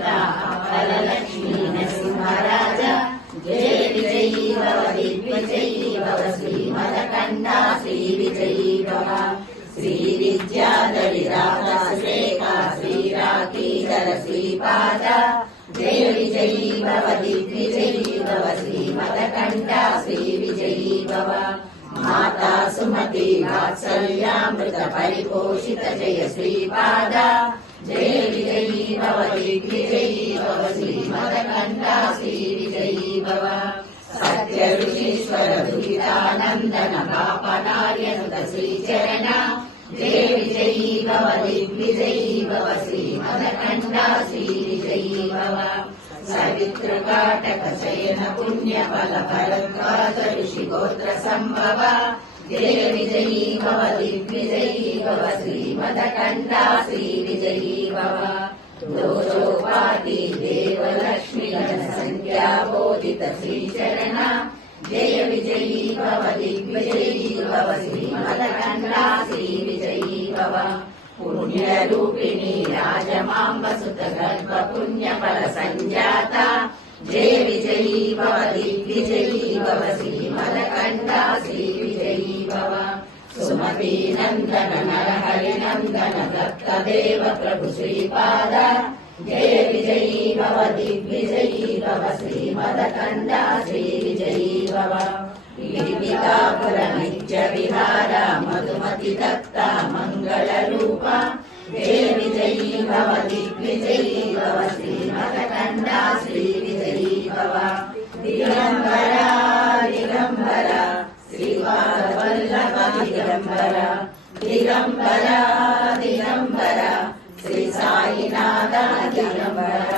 सहिता अफललक्ष्मी नरसिंहराज जय विजयी भव दिग्विजयी भव श्रीमदकण्ठा श्रीविजयी भव श्रीविद्याधरिराजशेखा श्रीराकीधर श्रीपाद जय विजयी भव दिग्विजयी भव श्रीमदकण्ठा श्रीविजयी भव माता सुमति वात्सल्यामृत परिपोषित जय श्रीपाद जय विजयी भव दिग्विजयी भव श्रीमदकण्ठा श्रीविजयी भव सत्य ऋषीश्वर दुरितानन्दन पापनार्यनुत श्रीचरण जय विजयी भव दिग्विजयी भव श्रीमदकण्ठा श्रीविजयी भव सवितृकाटक शयन पुण्यफल भरद्वाज ऋषिगोत्र संभव जय विजयी भव दिग्विजयी भव श्रीमदकण्ठा श्रीविजयी भव दोषोपाति देवलक्ष्मी जनसंख्या बोधित श्रीचरण जय विजयी भव दिग्विजयी भव श्रीमदकण्ठा श्रीविजयी भव पुण्यरूपिणी राजमाम्बसुत गर्भ पुण्यफल संजाता जय विजयी भव दिग्विजयी भव श्रीमदकण्ठा श्रीविजयी भव सुमती नंदन नरहरि नंदन दत्तदेव प्रभु श्रीपाद जय विजयी भव दिग्विजयी भव श्रीमदकण्ठा श्रीविजयी भव गिरिपितापुर नित्य विहार मधुमति दत्ता मंगल रूप जय विजयी भव दिग्विजयी भव श्रीमदकण्ठा श्रीविजयी भव दिगंबरा दिगंबरा श्रीपादवल्लभ दिगंबरा दिगंबरा दिगंबरा श्री साईनाथ दिगंबरा